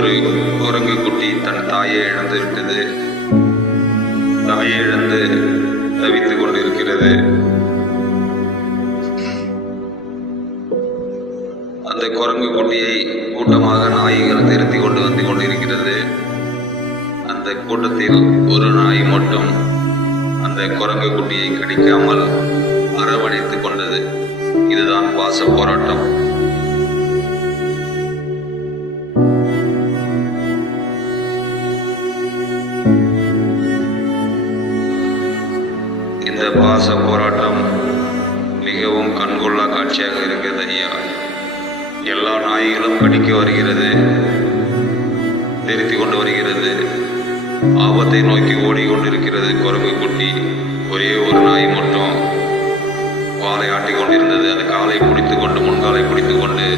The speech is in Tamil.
ஒரு குரங்கு குட்டி தன் தாயை இழந்து விட்டது. தாயை இழந்து தவித்துக் கொண்டிருக்கிறது. அந்த குரங்கு குட்டியை கூட்டமாக நாய்கள் திருத்தி கொண்டு வந்து கொண்டிருக்கிறது. அந்த கூட்டத்தில் ஒரு நாய் மட்டும் அந்த குரங்கு குட்டியை கடிக்காமல் அரவணைத்துக் கொண்டது. இதுதான் பாச போராட்டம். இந்த பாச போராட்டம் மிகவும் கண்கொள்ளா காட்சியாக இருக்கிறது ஐயா. எல்லா நாய்களும் கடிக்க வருகிறது, திருத்தி கொண்டு வருகிறது. ஆபத்தை நோக்கி ஓடிக்கொண்டிருக்கிறது குரங்கு குட்டி. ஒரே ஒரு நாய் மட்டும் வாலை ஆட்டிக் கொண்டிருந்தது. அது காலை பிடித்து கொண்டு முன்காலை பிடித்து கொண்டு